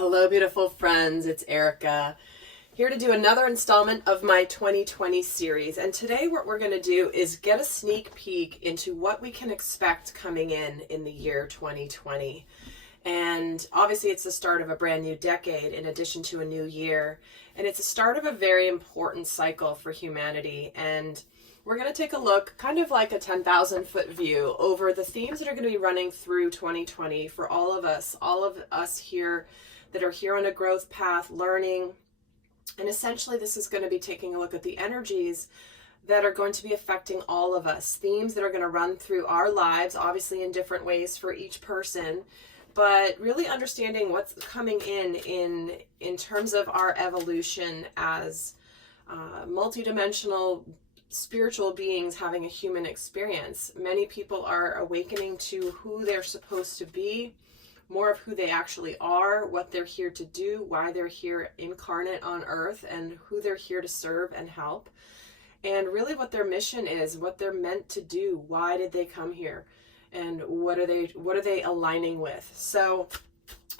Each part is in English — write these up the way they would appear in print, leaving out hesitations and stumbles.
Hello, beautiful friends. It's Erika here to do another installment of my 2020 series. And today what we're going to do is get a sneak peek into what we can expect coming in the year 2020. And obviously it's the start of a brand new decade in addition to a new year. And it's the start of a very important cycle for humanity. And we're going to take a look, kind of like a 10,000 foot view, over the themes that are going to be running through 2020 for all of us here that are here on a growth path, learning. And essentially this is going to be taking a look at the energies that are going to be affecting all of us, themes that are going to run through our lives, obviously in different ways for each person, but really understanding what's coming in terms of our evolution as multidimensional spiritual beings having a human experience. Many people are awakening to who they're supposed to be, more of who they actually are, what they're here to do, why they're here incarnate on earth, and who they're here to serve and help, and really what their mission is, what they're meant to do, why did they come here, and what are they aligning with. So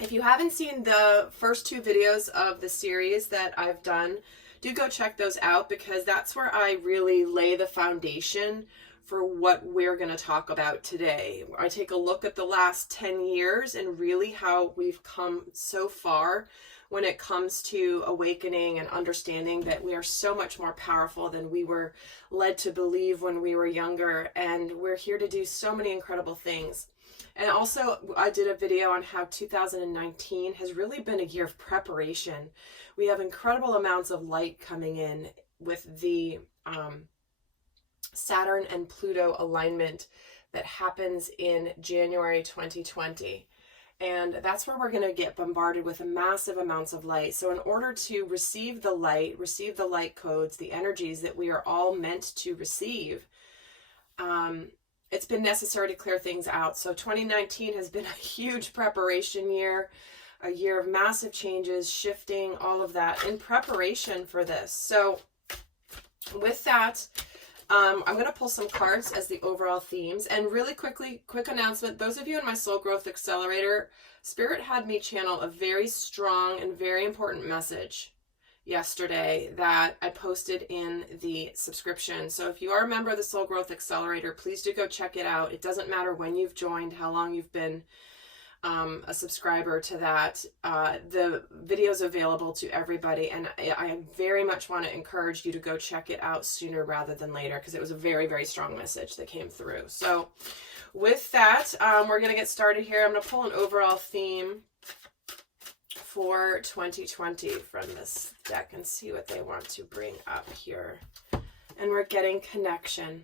if you haven't seen the first two videos of the series that I've done, do go check those out, because that's where I really lay the foundation for what we're going to talk about today. I take a look at the last 10 years and really how we've come so far when it comes to awakening and understanding that we are so much more powerful than we were led to believe when we were younger, and we're here to do so many incredible things. And also I did a video on how 2019 has really been a year of preparation. We have incredible amounts of light coming in with the Saturn and Pluto alignment that happens in January 2020. And that's where we're going to get bombarded with massive amounts of light. So in order to receive the light codes, the energies that we are all meant to receive, it's been necessary to clear things out. So 2019 has been a huge preparation year, a year of massive changes, shifting, all of that in preparation for this. So with that, I'm going to pull some cards as the overall themes. And really quick announcement, those of you in my Soul Growth Accelerator, Spirit had me channel a very strong and very important message yesterday that I posted in the subscription. So if you are a member of the Soul Growth Accelerator, please do go check it out. It doesn't matter when you've joined, how long you've been a subscriber to that. The video is available to everybody, and I very much want to encourage you to go check it out sooner rather than later, because it was a very, very strong message that came through. So with that, we're going to get started here. I'm going to pull an overall theme for 2020 from this deck and see what they want to bring up here. And we're getting connection.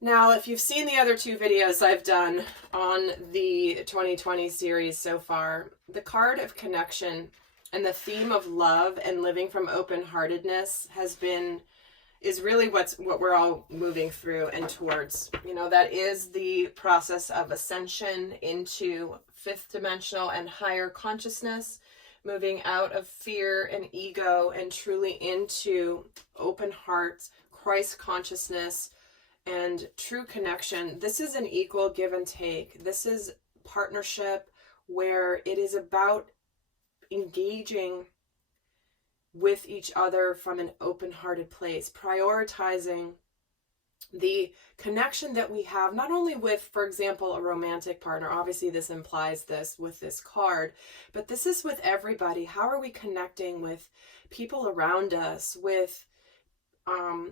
Now, if you've seen the other two videos I've done on the 2020 series so far, the card of connection and the theme of love and living from open-heartedness is really what we're all moving through and towards. You know, that is the process of ascension into fifth dimensional and higher consciousness, moving out of fear and ego and truly into open hearts, Christ consciousness, and true connection. This is an equal give and take. This is partnership where it is about engaging with each other from an open-hearted place, prioritizing the connection that we have, not only with, for example, a romantic partner. Obviously this implies this with this card, but this is with everybody. How are we connecting with people around us, with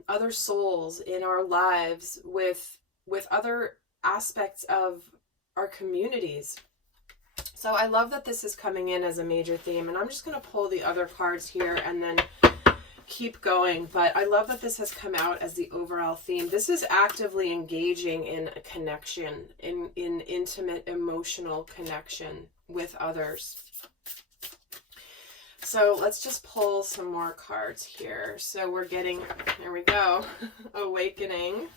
other souls in our lives, with other aspects of our communities? So I love that this is coming in as a major theme, and I'm just going to pull the other cards here and then keep going. But I love that this has come out as the overall theme. This is actively engaging in a connection, in intimate emotional connection with others. So let's just pull some more cards here. So we're getting, here we go, awakening.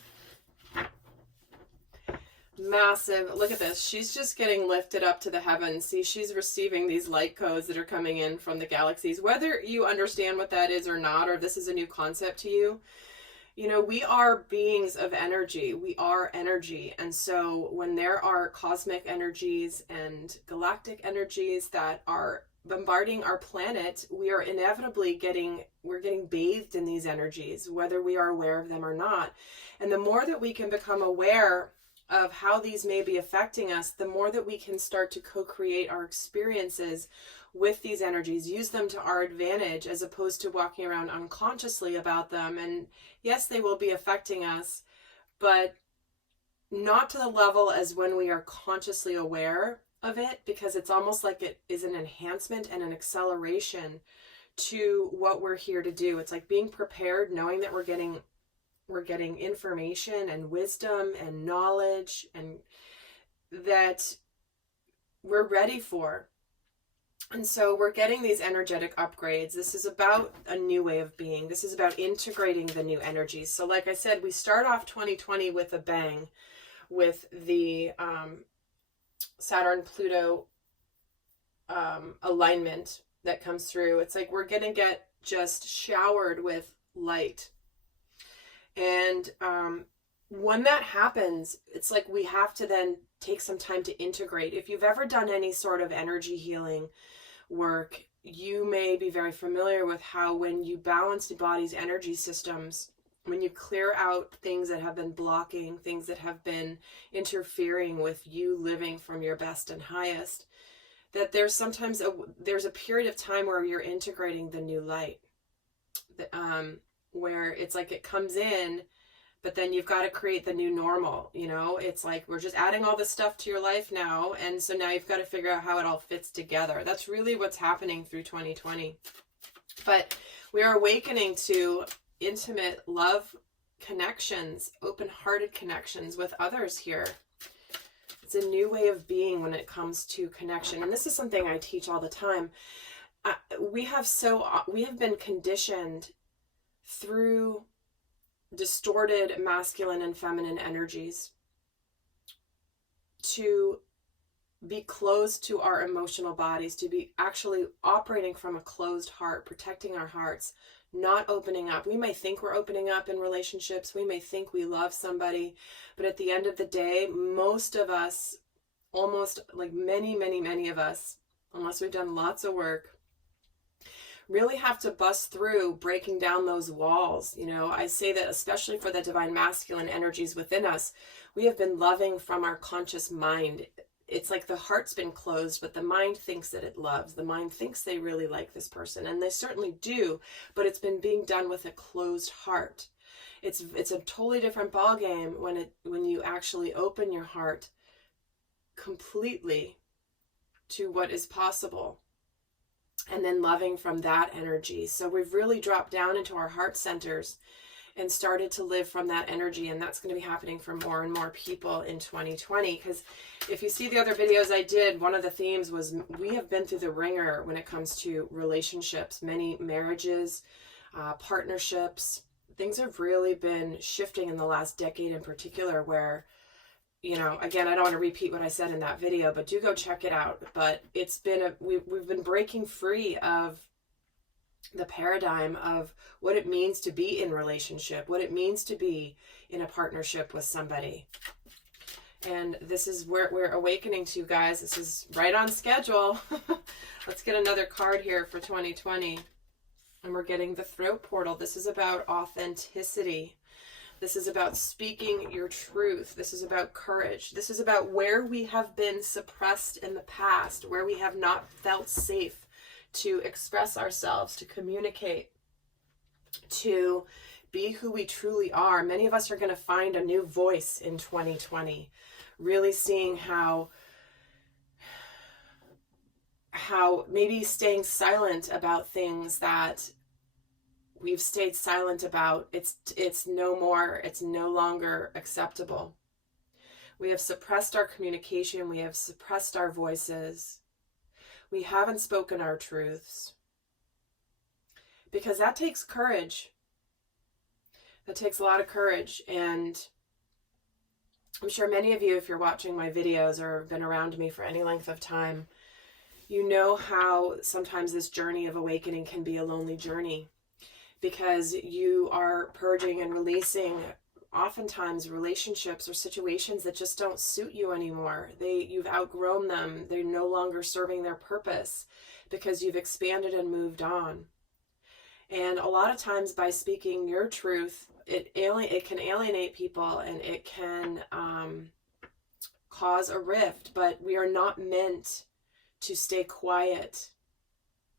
Massive, look at this. She's just getting lifted up to the heavens. See, she's receiving these light codes that are coming in from the galaxies. Whether you understand what that is or not, or if this is a new concept to you, You know, we are beings of energy. We are energy. And so when there are cosmic energies and galactic energies that are bombarding our planet, we are inevitably getting bathed in these energies, whether we are aware of them or not. And the more that we can become aware of how these may be affecting us, the more that we can start to co-create our experiences with these energies, use them to our advantage, as opposed to walking around unconsciously about them. And yes, they will be affecting us, but not to the level as when we are consciously aware of it, because it's almost like it is an enhancement and an acceleration to what we're here to do. It's like being prepared, knowing that we're getting information and wisdom and knowledge, and that we're ready for. And so we're getting these energetic upgrades. This is about a new way of being. This is about integrating the new energies. So like I said, we start off 2020 with a bang with the Saturn-Pluto alignment that comes through. It's like we're going to get just showered with light. And when that happens, it's like we have to then take some time to integrate. If you've ever done any sort of energy healing work, you may be very familiar with how when you balance the body's energy systems, when you clear out things that have been blocking, things that have been interfering with you living from your best and highest, that there's sometimes there's a period of time where you're integrating the new light, where it's like it comes in, but then you've got to create the new normal. You know, it's like we're just adding all this stuff to your life now, and so now you've got to figure out how it all fits together. That's really what's happening through 2020. But we are awakening to intimate love connections, open-hearted connections with others here. It's a new way of being when it comes to connection, and this is something I teach all the time. We have been conditioned through distorted masculine and feminine energies to be closed to our emotional bodies, to be actually operating from a closed heart, protecting our hearts, not opening up. We may think we're opening up in relationships, we may think we love somebody, but at the end of the day, most of us, almost like many of us, unless we've done lots of work, really have to bust through breaking down those walls. You know, I say that especially for the divine masculine energies within us, we have been loving from our conscious mind. It's like the heart's been closed, but the mind thinks that it loves. The mind thinks they really like this person, and they certainly do, but it's been being done with a closed heart. It's a totally different ballgame when you actually open your heart completely to what is possible, and then loving from that energy. So we've really dropped down into our heart centers and started to live from that energy, and that's going to be happening for more and more people in 2020. Because if you see the other videos I did, one of the themes was we have been through the ringer when it comes to relationships, many marriages, partnerships. Things have really been shifting in the last decade in particular, where, you know, again, I don't want to repeat what I said in that video, but do go check it out. But it's been we've been breaking free of the paradigm of what it means to be in relationship, what it means to be in a partnership with somebody. And this is where we're awakening to, guys. This is right on schedule. Let's get another card here for 2020. And we're getting the throat portal. This is about authenticity. This is about speaking your truth. This is about courage. This is about where we have been suppressed in the past, where we have not felt safe to express ourselves, to communicate, to be who we truly are. Many of us are going to find a new voice in 2020, really seeing how maybe staying silent about things that we've stayed silent about, it's no longer acceptable. We have suppressed our communication. We have suppressed our voices. We haven't spoken our truths, because that takes courage. That takes a lot of courage. And I'm sure many of you, if you're watching my videos or have been around me for any length of time, you know how sometimes this journey of awakening can be a lonely journey. because you are purging and releasing oftentimes relationships or situations that just don't suit you anymore. You've outgrown them. They're no longer serving their purpose because you've expanded and moved on. And a lot of times by speaking your truth, it can alienate people, and it can cause a rift, but we are not meant to stay quiet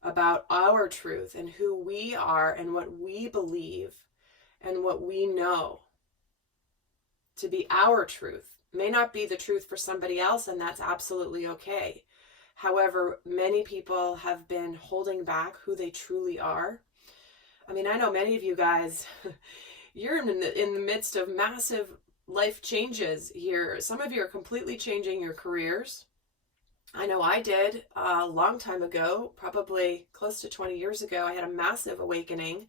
about our truth and who we are and what we believe and what we know to be our truth. May not be the truth for somebody else, and that's absolutely okay. However, many people have been holding back who they truly are. I mean, I know many of you guys, you're in the midst of massive life changes here. Some of you are completely changing your careers. I know I did a long time ago, probably close to 20 years ago. I had a massive awakening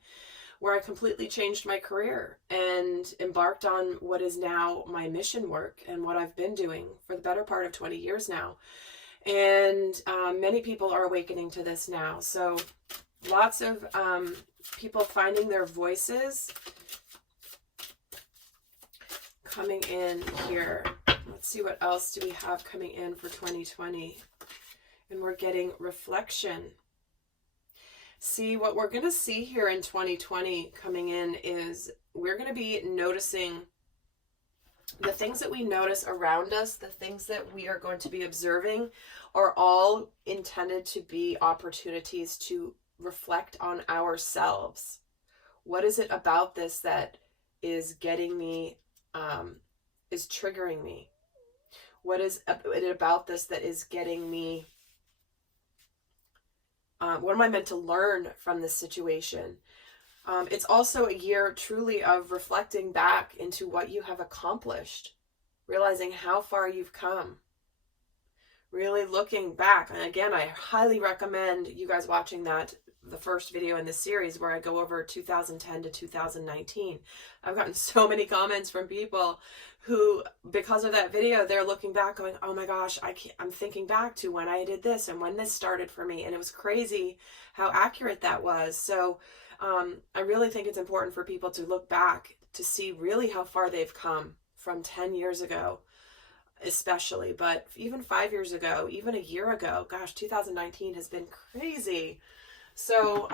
where I completely changed my career and embarked on what is now my mission work and what I've been doing for the better part of 20 years now. And many people are awakening to this now. So lots of people finding their voices coming in here. Let's see, what else do we have coming in for 2020? And we're getting reflection. See, what we're going to see here in 2020 coming in is we're going to be noticing the things that we notice around us, the things that we are going to be observing are all intended to be opportunities to reflect on ourselves. What is it about this that is getting me, is triggering me? What is it about this that is getting me, what am I meant to learn from this situation? It's also a year truly of reflecting back into what you have accomplished, realizing how far you've come, really looking back. And again, I highly recommend you guys watching the first video in this series where I go over 2010 to 2019. I've gotten so many comments from people who, because of that video, they're looking back going, oh my gosh, I'm thinking back to when I did this and when this started for me. And it was crazy how accurate that was. So I really think it's important for people to look back to see really how far they've come from 10 years ago, especially, but even 5 years ago, even a year ago. Gosh, 2019 has been crazy. So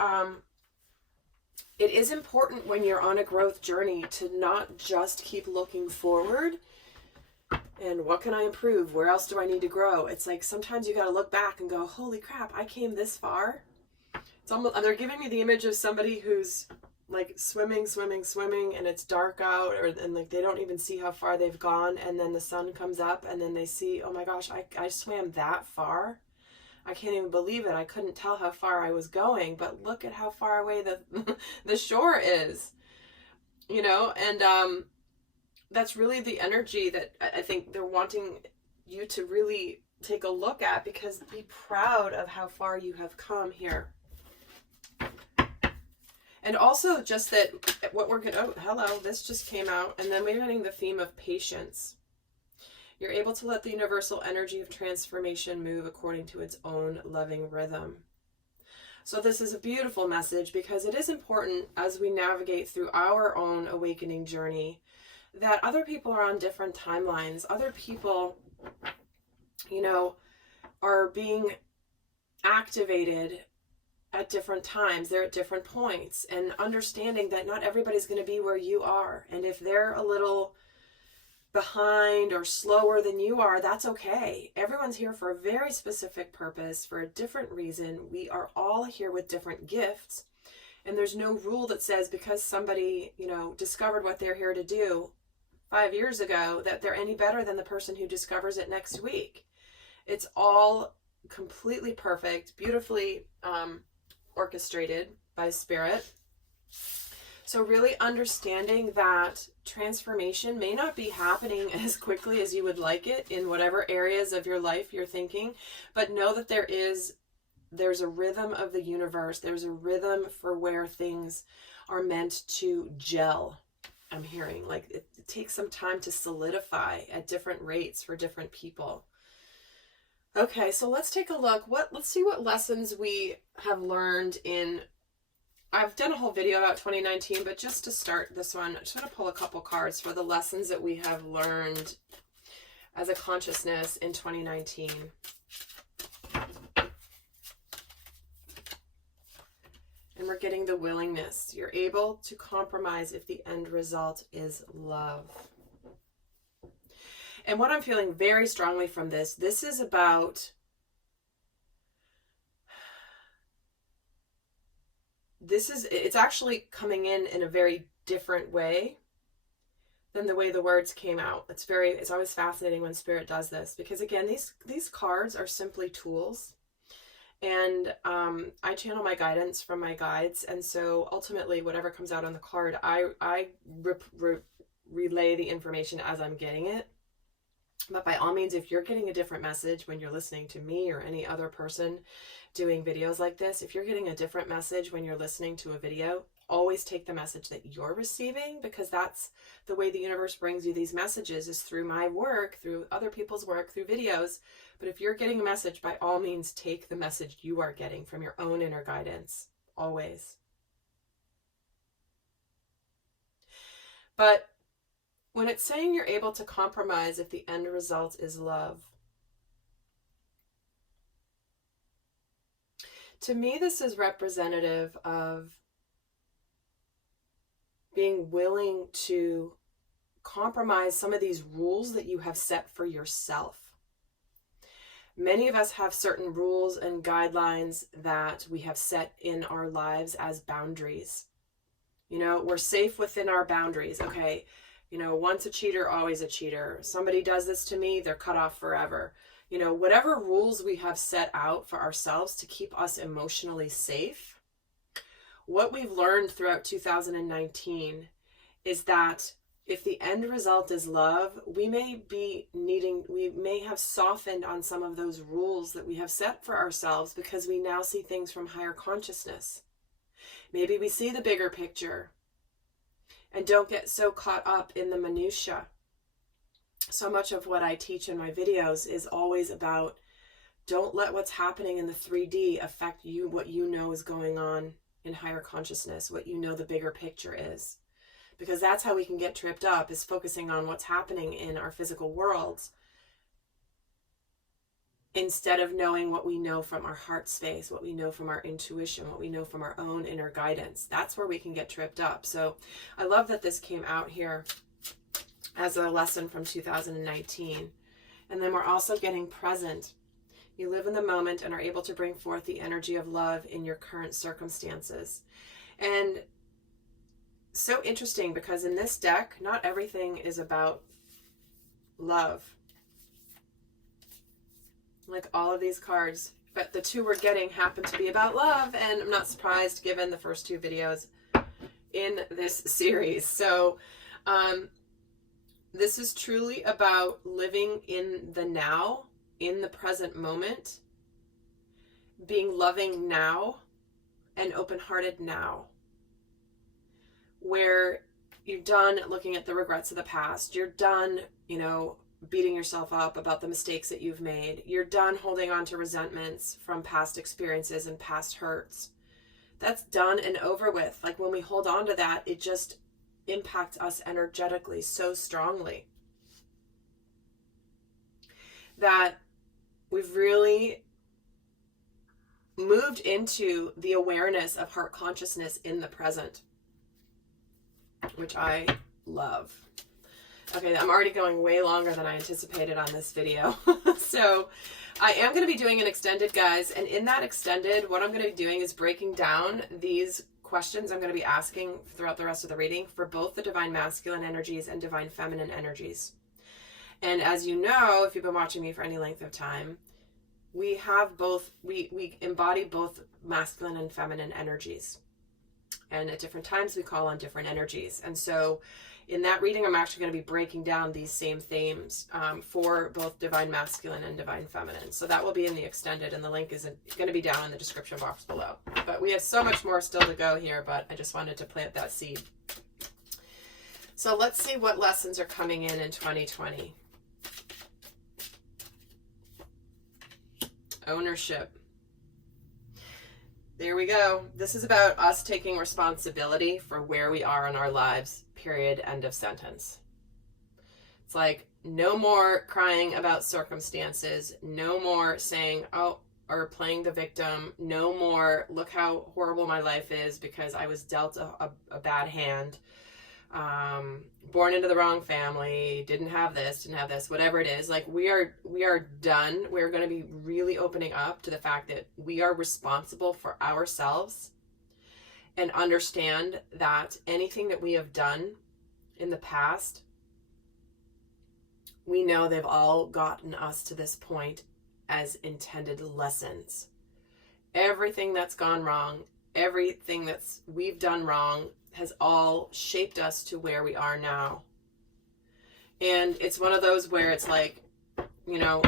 it is important when you're on a growth journey to not just keep looking forward and what can I improve? Where else do I need to grow? It's like sometimes you got to look back and go, holy crap, I came this far. It's almost, they're giving me the image of somebody who's like swimming, and it's dark out, and like they don't even see how far they've gone, and then the sun comes up, and then they see, oh my gosh, I swam that far. I can't even believe it. I couldn't tell how far I was going, but look at how far away the shore is, you know, and that's really the energy that I think they're wanting you to really take a look at, because be proud of how far you have come here. And also just that what we're going to, oh, hello, this just came out. And then we're getting the theme of patience. You're able to let the universal energy of transformation move according to its own loving rhythm. So this is a beautiful message, because it is important as we navigate through our own awakening journey that other people are on different timelines. Other people, you know, are being activated at different times. They're at different points, and understanding that not everybody's going to be where you are. And if they're a little behind or slower than you are, that's okay. Everyone's here for a very specific purpose, for a different reason. We are all here with different gifts, and there's no rule that says because somebody, you know, discovered what they're here to do 5 years ago that they're any better than the person who discovers it next week. It's all completely perfect, beautifully orchestrated by Spirit. So really understanding that transformation may not be happening as quickly as you would like it in whatever areas of your life you're thinking, but know that there's a rhythm of the universe. There's a rhythm for where things are meant to gel. I'm hearing like it takes some time to solidify at different rates for different people. Okay, so let's take a look. Let's see what lessons we have learned in I've done a whole video about 2019, but just to start this one, I just want to pull a couple cards for the lessons that we have learned as a consciousness in 2019. And we're getting the willingness. You're able to compromise if the end result is love. And what I'm feeling very strongly from this is about it's actually coming in a very different way than the way the words came out. It's always fascinating when Spirit does this, because again, these cards are simply tools. And I channel my guidance from my guides, and so ultimately whatever comes out on the card, I relay the information as I'm getting it. But by all means, if you're getting a different message when you're listening to me or any other person doing videos like this, if you're getting a different message when you're listening to a video, always take the message that you're receiving, because that's the way the universe brings you these messages, is through my work, through other people's work, through videos. But if you're getting a message, by all means, take the message you are getting from your own inner guidance, always. But when it's saying you're able to compromise if the end result is love, to me, this is representative of being willing to compromise some of these rules that you have set for yourself. Many of us have certain rules and guidelines that we have set in our lives as boundaries. You know, we're safe within our boundaries. Okay, you know, once a cheater, always a cheater. Somebody does this to me, they're cut off forever. You know, whatever rules we have set out for ourselves to keep us emotionally safe, what we've learned throughout 2019 is that if the end result is love, we may have softened on some of those rules that we have set for ourselves, because we now see things from higher consciousness. Maybe we see the bigger picture and don't get so caught up in the minutia. So much of what I teach in my videos is always about, don't let what's happening in the 3D affect you, what you know is going on in higher consciousness, what you know the bigger picture is. Because that's how we can get tripped up, is focusing on what's happening in our physical worlds instead of knowing what we know from our heart space, what we know from our intuition, what we know from our own inner guidance. That's where we can get tripped up. So I love that this came out here as a lesson from 2019. And then we're also getting present. You live in the moment and are able to bring forth the energy of love in your current circumstances. And so interesting, because in this deck, not everything is about love. Like all of these cards, but the two we're getting happen to be about love, and I'm not surprised given the first two videos in this series. So this is truly about living in the now, in the present moment, being loving now and open-hearted now, where you're done looking at the regrets of the past. You're done, you know, beating yourself up about the mistakes that you've made. You're done holding on to resentments from past experiences and past hurts. That's done and over with. Like when we hold on to that, it just impacts us energetically so strongly that we've really moved into the awareness of heart consciousness in the present, which I love. Okay, I'm already going way longer than I anticipated on this video. So I am going to be doing an extended, guys. And in that extended, what I'm going to be doing is breaking down these questions I'm going to be asking throughout the rest of the reading for both the divine masculine energies and divine feminine energies. And as you know, if you've been watching me for any length of time, we have both, we embody both masculine and feminine energies. And at different times, we call on different energies. And so in that reading, I'm actually going to be breaking down these same themes for both divine masculine and divine feminine. So that will be in the extended, and the link is going to be down in the description box below. But we have so much more still to go here, but I just wanted to plant that seed. So let's see what lessons are coming in 2020. Ownership. There we go. This is about us taking responsibility for where we are in our lives, period, end of sentence. It's like, no more crying about circumstances, no more saying, oh, or playing the victim, no more, look how horrible my life is because I was dealt a bad hand, born into the wrong family, didn't have this, whatever it is. Like, we are done. We're going to be really opening up to the fact that we are responsible for ourselves, and understand that anything that we have done in the past, we know they've all gotten us to this point as intended lessons. Everything that's gone wrong, everything that's we've done wrong has all shaped us to where we are now. And it's one of those where it's like, you know,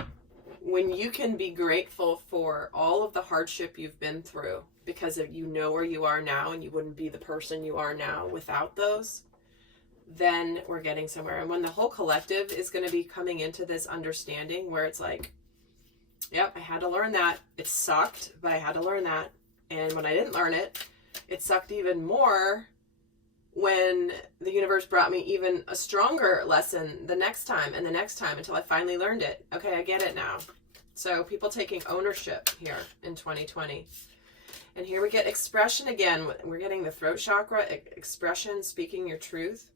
when you can be grateful for all of the hardship you've been through, because of, you know where you are now, and you wouldn't be the person you are now without those, then we're getting somewhere. And when the whole collective is going to be coming into this understanding where it's like, yep, I had to learn that. It sucked, but I had to learn that. And when I didn't learn it, it sucked even more when the universe brought me even a stronger lesson the next time and the next time until I finally learned it. Okay, I get it now. So people taking ownership here in 2020. And here we get expression again. We're getting the throat chakra, expression, speaking your truth.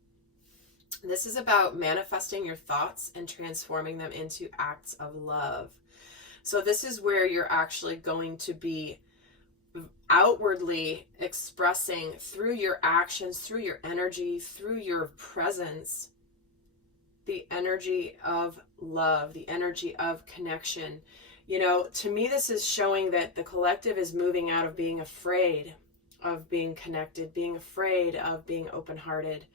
This is about manifesting your thoughts and transforming them into acts of love. So this is where you're actually going to be outwardly expressing through your actions, through your energy, through your presence, the energy of love, the energy of connection. You know, to me, this is showing that the collective is moving out of being afraid of being connected, being afraid of being open-hearted,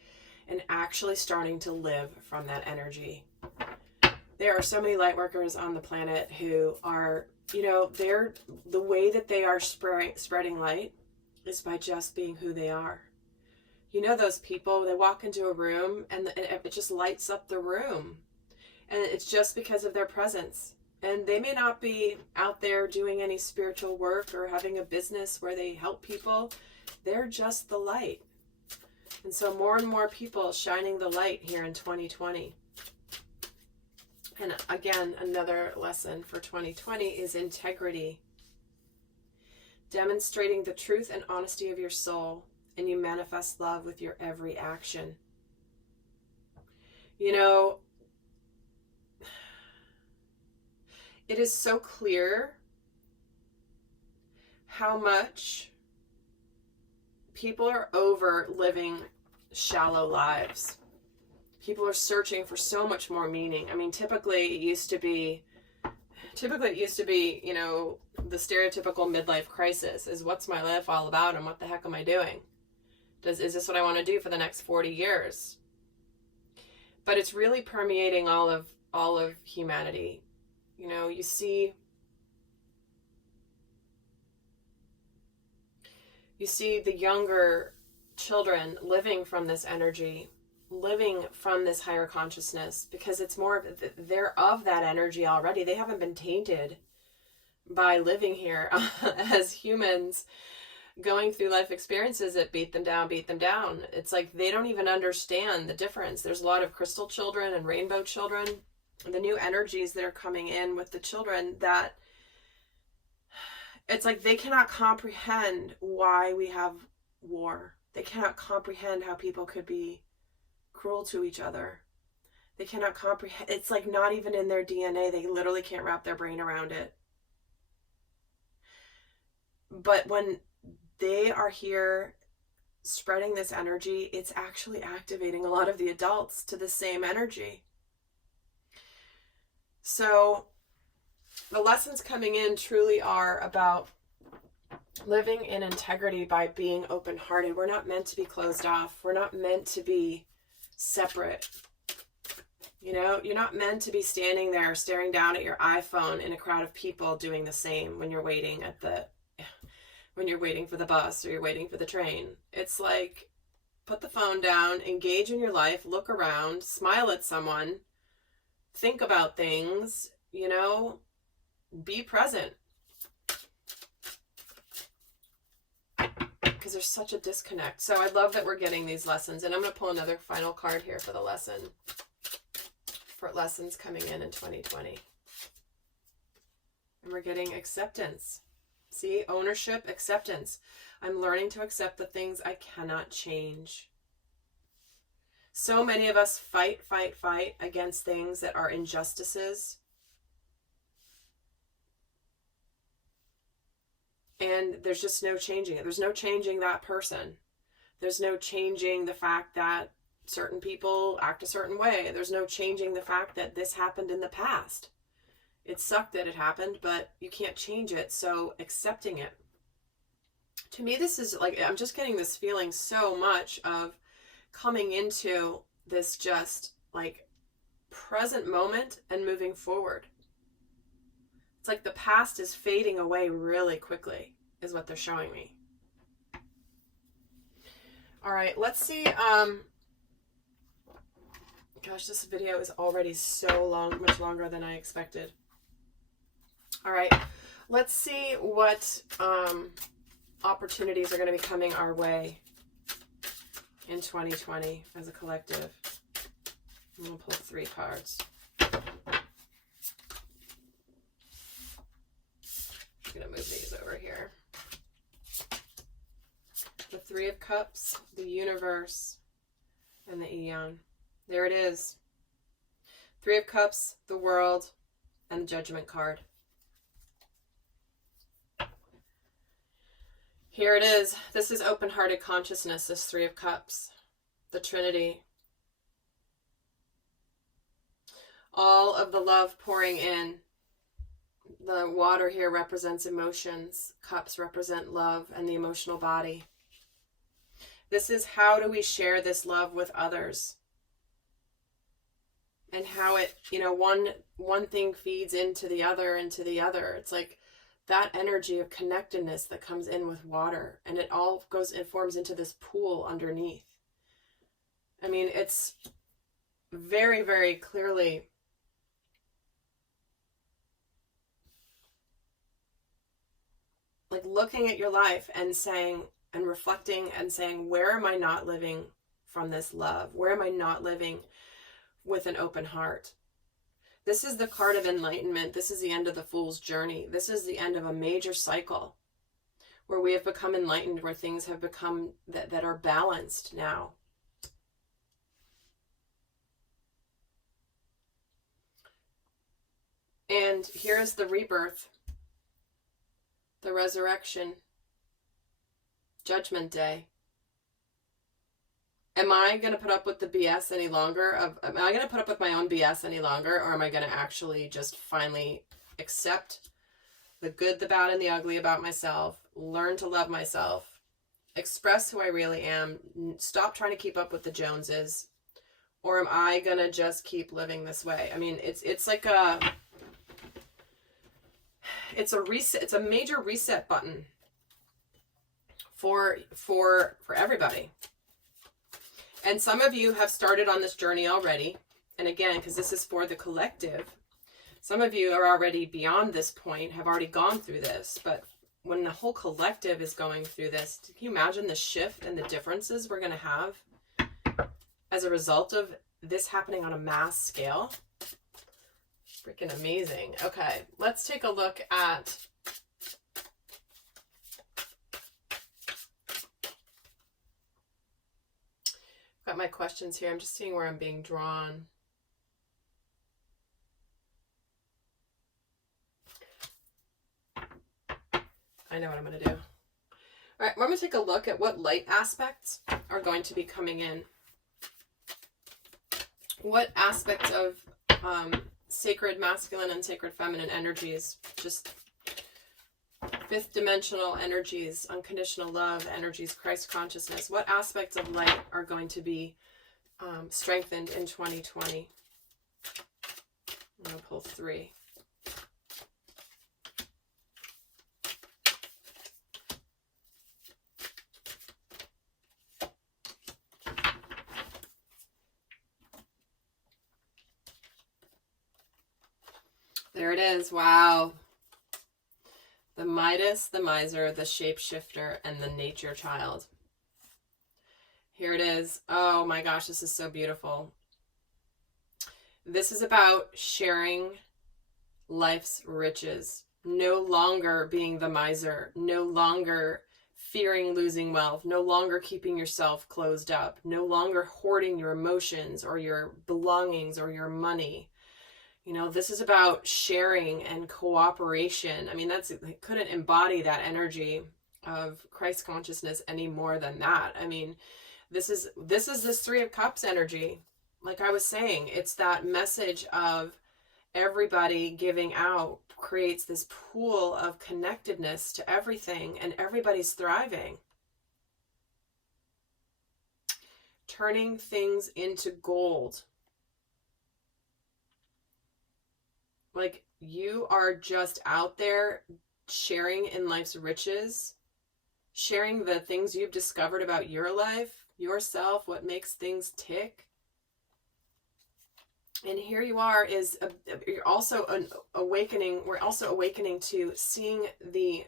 and actually starting to live from that energy. There are so many light workers on the planet who are, you know, the way that they are spreading light is by just being who they are. You know, those people, they walk into a room and it just lights up the room. And it's just because of their presence. And they may not be out there doing any spiritual work or having a business where they help people. They're just the light. And so more and more people shining the light here in 2020. And again, another lesson for 2020 is integrity. Demonstrating the truth and honesty of your soul, and you manifest love with your every action. You know, it is so clear how much people are over living shallow lives. People are searching for so much more meaning. I mean, typically it used to be, you know, the stereotypical midlife crisis is, what's my life all about and what the heck am I doing? Is this what I want to do for the next 40 years? But it's really permeating all of humanity. You know, you see the younger children living from this energy, living from this higher consciousness, because it's more, they're of that energy already. They haven't been tainted by living here as humans, going through life experiences that beat them down. It's like they don't even understand the difference. There's a lot of crystal children and rainbow children, the new energies that are coming in with the children, that it's like they cannot comprehend why we have war. They cannot comprehend how people could be cruel to each other. They cannot comprehend. It's like not even in their DNA. They literally can't wrap their brain around it. But when they are here spreading this energy, it's actually activating a lot of the adults to the same energy. So the lessons coming in truly are about living in integrity by being open-hearted. We're not meant to be closed off. We're not meant to be separate. You know, you're not meant to be standing there staring down at your iPhone in a crowd of people doing the same when you're waiting for the bus or you're waiting for the train. It's like, put the phone down, engage in your life, look around, smile at someone, think about things, you know, be present. there's such a disconnect. So I love that we're getting these lessons. And I'm going to pull another final card here for the lesson, for lessons coming in 2020. And we're getting acceptance. See, ownership, acceptance. I'm learning to accept the things I cannot change. So many of us fight against things that are injustices. And there's just no changing it. There's no changing that person. There's no changing the fact that certain people act a certain way. There's no changing the fact that this happened in the past. It sucked that it happened, but you can't change it. So accepting it. To me, this is like, I'm just getting this feeling so much of coming into this just like present moment and moving forward. It's like the past is fading away really quickly, is what they're showing me. All right, let's see. Gosh, this video is already so long, much longer than I expected. All right, let's see what opportunities are going to be coming our way in 2020 as a collective. I'm going to pull 3 cards. I'm going to move these over here. The 3 of Cups, the universe, and the Eon. There it is. 3 of Cups, the world, and the Judgment card. Here it is. This is open-hearted consciousness, this 3 of Cups, the Trinity. All of the love pouring in. The water here represents emotions. Cups represent love and the emotional body. This is how do we share this love with others? And how it, you know, one thing feeds into the other, into the other. It's like that energy of connectedness that comes in with water, and it all goes, it forms into this pool underneath. I mean, it's very, very clearly like looking at your life and saying, and reflecting and saying, where am I not living from this love? Where am I not living with an open heart? This is the card of enlightenment. This is the end of the fool's journey. This is the end of a major cycle where we have become enlightened, where things have become that are balanced now. And here is the rebirth, the resurrection, Judgment Day. Am I going to put up with the BS any longer? Am I going to put up with my own BS any longer? Or am I going to actually just finally accept the good, the bad, and the ugly about myself, learn to love myself, express who I really am, stop trying to keep up with the Joneses? Or am I going to just keep living this way? I mean, it's like it's a reset. It's a major reset button for everybody. And some of you have started on this journey already. And again, because this is for the collective, some of you are already beyond this point, have already gone through this. But when the whole collective is going through this, can you imagine the shift and the differences we're going to have as a result of this happening on a mass scale? Freaking amazing. Okay, let's take a look at got my questions here. I'm just seeing where I'm being drawn. I know what I'm going to do. All right, we're going to take a look at what light aspects are going to be coming in. What aspects of sacred masculine and sacred feminine energies, just fifth dimensional energies, unconditional love energies, Christ consciousness, what aspects of light are going to be strengthened in 2020? I'm going to pull 3. There it is. Wow. The Midas, the Miser, the Shapeshifter, and the Nature Child. Here it is. Oh my gosh, this is so beautiful. This is about sharing life's riches. No longer being the miser. No longer fearing losing wealth. No longer keeping yourself closed up. No longer hoarding your emotions or your belongings or your money. You know, this is about sharing and cooperation. I mean, I couldn't embody that energy of Christ consciousness any more than that. I mean, this is this Three of Cups energy. Like I was saying, it's that message of everybody giving out creates this pool of connectedness to everything, and everybody's thriving. Turning things into gold. Like, you are just out there sharing in life's riches, sharing the things you've discovered about your life, yourself, what makes things tick. And here you are, you're also an awakening. We're also awakening to seeing the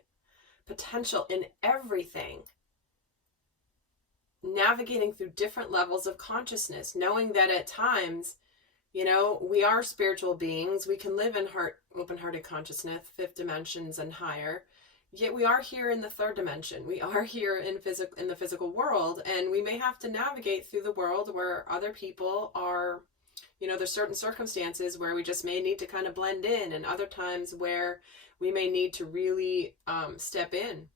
potential in everything. Navigating through different levels of consciousness, knowing that at times, you know, we are spiritual beings. We can live in open-hearted consciousness, fifth dimensions and higher. Yet we are here in the third dimension. We are here in the physical world, and we may have to navigate through the world where other people are. You know, there's certain circumstances where we just may need to kind of blend in, and other times where we may need to really step in.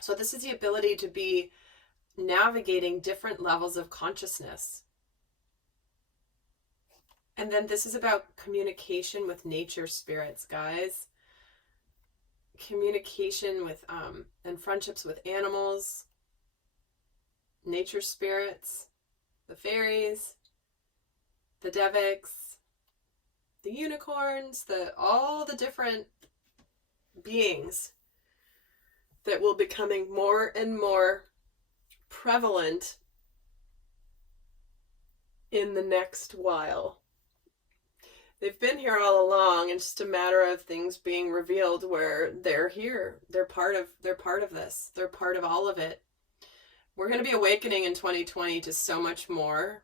So this is the ability to be navigating different levels of consciousness. And then this is about communication with nature spirits, guys. Communication with and friendships with animals, nature spirits, the fairies, the Devics, the unicorns, all the different beings that will be becoming more and more prevalent in the next while. They've been here all along. It's just a matter of things being revealed where they're here. They're part of this. They're part of all of it. We're going to be awakening in 2020 to so much more.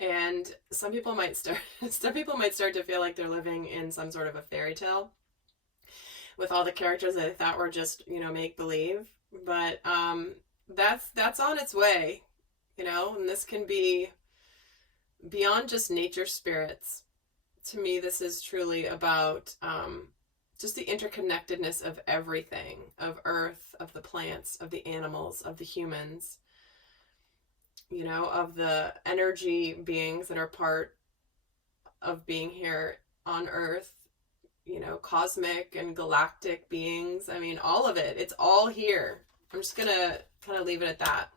And some people might start to feel like they're living in some sort of a fairy tale with all the characters that they thought were just, you know, make believe. But that's on its way, you know, and this can be beyond just nature spirits. To me, this is truly about just the interconnectedness of everything, of earth, of the plants, of the animals, of the humans, you know, of the energy beings that are part of being here on earth, you know, cosmic and galactic beings. I mean, all of it. It's all here. I'm just going to kind of leave it at that.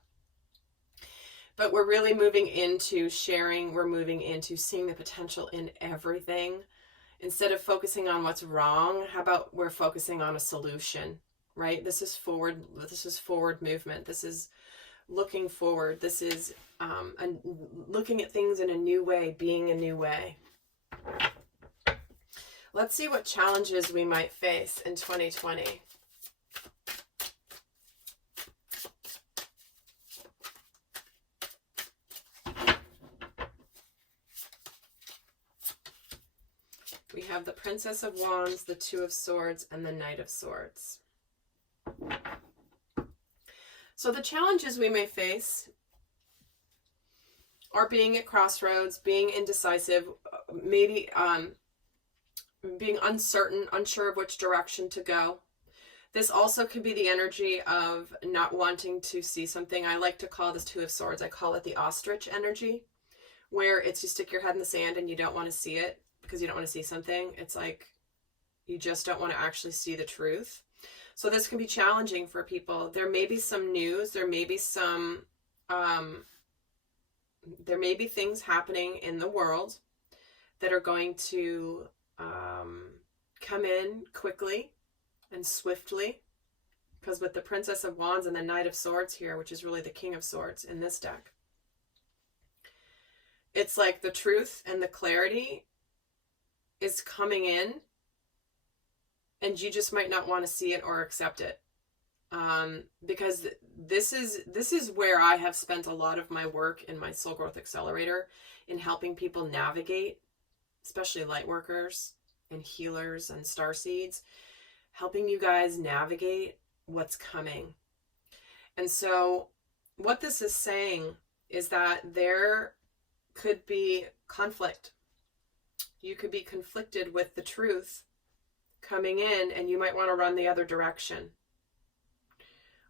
But we're really moving into sharing. We're moving into seeing the potential in everything. Instead of focusing on what's wrong, how about we're focusing on a solution, right? This is forward movement. This is looking forward. This is looking at things in a new way, being a new way. Let's see what challenges we might face in 2020. We have the Princess of Wands, the Two of Swords, and the Knight of Swords. So the challenges we may face are being at crossroads, being indecisive, maybe being uncertain, unsure of which direction to go. This also could be the energy of not wanting to see something. I like to call this Two of Swords, I call it the ostrich energy, where it's you stick your head in the sand and you don't want to see it because you don't want to see something. It's like you just don't want to actually see the truth. So this can be challenging for people. There may be some news, there may be things happening in the world that are going to come in quickly and swiftly. Because with the Princess of Wands and the Knight of Swords here, which is really the King of Swords in this deck, it's like the truth and the clarity is coming in and you just might not want to see it or accept it. Because this is where I have spent a lot of my work in my Soul Growth Accelerator, in helping people navigate, especially light workers and healers and starseeds, helping you guys navigate what's coming. And so what this is saying is that there could be conflict. You could be conflicted with the truth coming in, and you might want to run the other direction.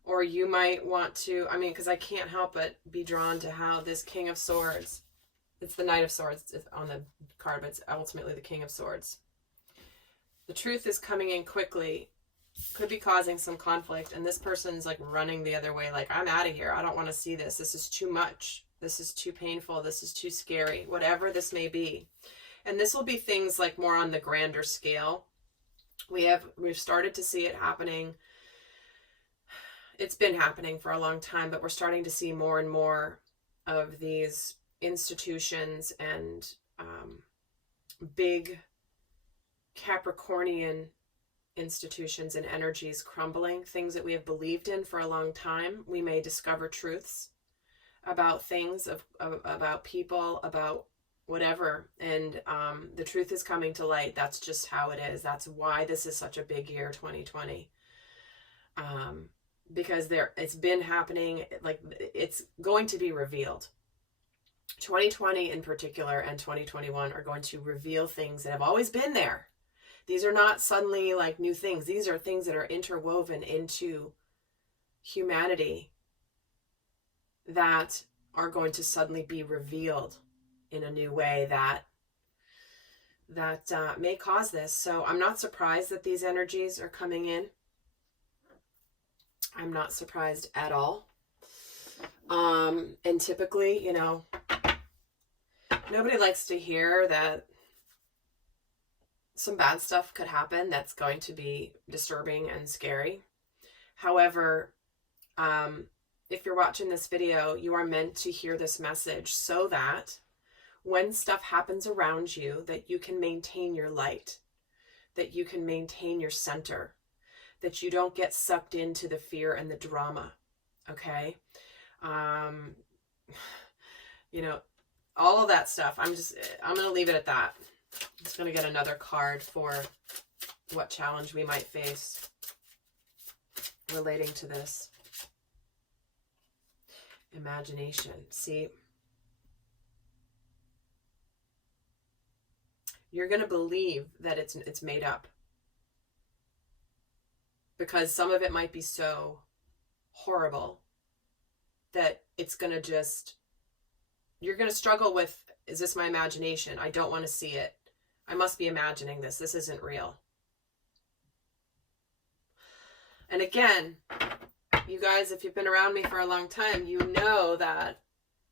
Or you might want to, I mean, because I can't help but be drawn to how this King of Swords, it's the Knight of Swords on the card, but it's ultimately the King of Swords. The truth is coming in quickly, could be causing some conflict, and this person's like running the other way, like, I'm out of here. I don't want to see this. This is too much. This is too painful. This is too scary, whatever this may be. And this will be things like more on the grander scale. We've started to see it happening. It's been happening for a long time, but we're starting to see more and more of these institutions and big Capricornian institutions and energies crumbling. Things that we have believed in for a long time. We may discover truths about things, about people, about whatever, and the truth is coming to light. That's just how it is. That's why this is such a big year, 2020. Because it's been happening, like, it's going to be revealed. 2020 in particular and 2021 are going to reveal things that have always been there. These are not suddenly like new things. These are things that are interwoven into humanity that are going to suddenly be revealed in a new way that may cause this. So I'm not surprised that these energies are coming in. I'm not surprised at all. And typically, you know, nobody likes to hear that some bad stuff could happen that's going to be disturbing and scary. However, if you're watching this video, you are meant to hear this message so that when stuff happens around you, that you can maintain your light, that you can maintain your center, that you don't get sucked into the fear and the drama. Okay. You know, all of that stuff. I'm going to leave it at that. I'm just going to get another card for what challenge we might face relating to this. Imagination. See, you're going to believe that it's made up, because some of it might be so horrible that it's going to just, you're going to struggle with, is this my imagination? I don't want to see it. I must be imagining this. This isn't real. And again, you guys, if you've been around me for a long time, you know that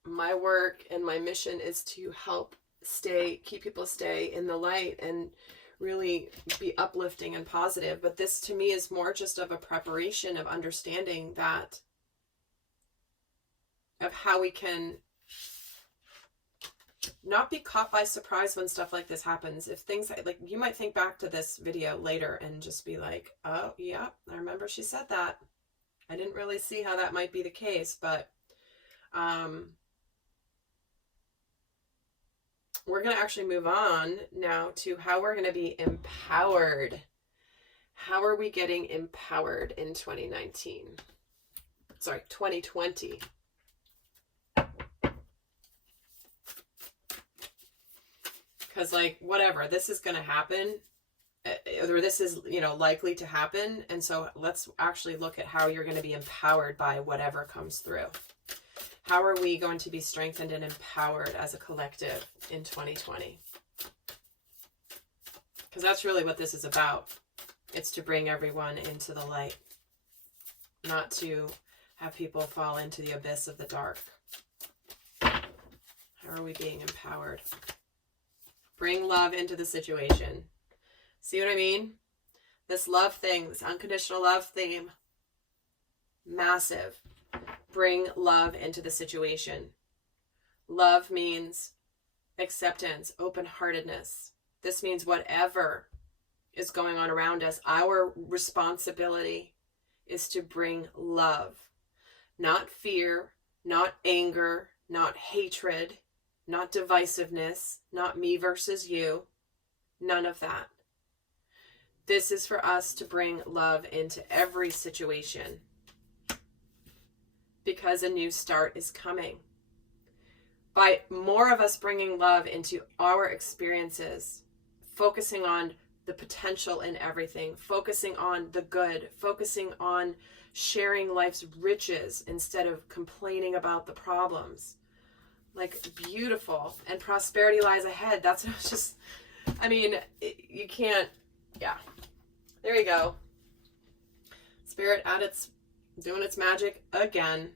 my work and my mission is to help keep people stay in the light and really be uplifting and positive. But this to me is more just of a preparation of understanding that, of how we can not be caught by surprise when stuff like this happens. If things like, you might think back to this video later and just be like, oh yeah, I remember she said that. I didn't really see how that might be the case, but we're going to actually move on now to how we're going to be empowered. How are we getting empowered in 2019? Sorry, 2020. Because, like, whatever, this is going to happen, or this is, you know, likely to happen. And so let's actually look at how you're going to be empowered by whatever comes through. How are we going to be strengthened and empowered as a collective in 2020? Because that's really what this is about. It's to bring everyone into the light, not to have people fall into the abyss of the dark. How are we being empowered? Bring love into the situation. See what I mean? This love thing, this unconditional love theme, massive. Bring love into the situation. Love means acceptance, open-heartedness. This means whatever is going on around us, our responsibility is to bring love, not fear, not anger, not hatred, not divisiveness, not me versus you, none of that. This is for us to bring love into every situation, because a new start is coming. By more of us bringing love into our experiences, focusing on the potential in everything, focusing on the good, focusing on sharing life's riches instead of complaining about the problems. Like, beautiful. And prosperity lies ahead. That's just, I mean, you can't, yeah. There you go. Spirit at its, doing its magic again.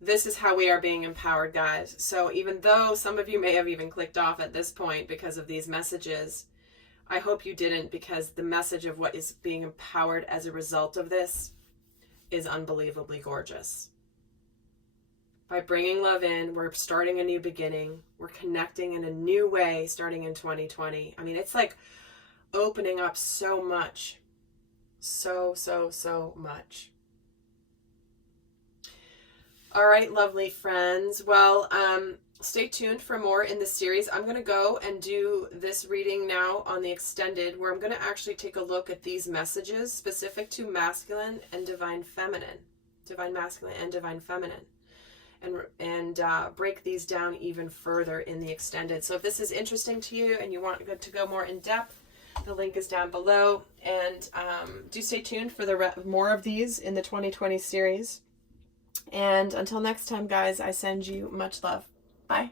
This is how we are being empowered, guys. So even though some of you may have even clicked off at this point because of these messages, I hope you didn't, because the message of what is being empowered as a result of this is unbelievably gorgeous. By bringing love in, we're starting a new beginning. We're connecting in a new way starting in 2020. I mean, it's like opening up so much. So much. All right, lovely friends. Well, stay tuned for more in the series. I'm going to go and do this reading now on the extended, where I'm going to actually take a look at these messages specific to masculine and divine feminine, divine masculine and divine feminine, and break these down even further in the extended. So if this is interesting to you and you want to go more in depth, the link is down below. And do stay tuned for the more of these in the 2020 series. And until next time, guys, I send you much love. Bye.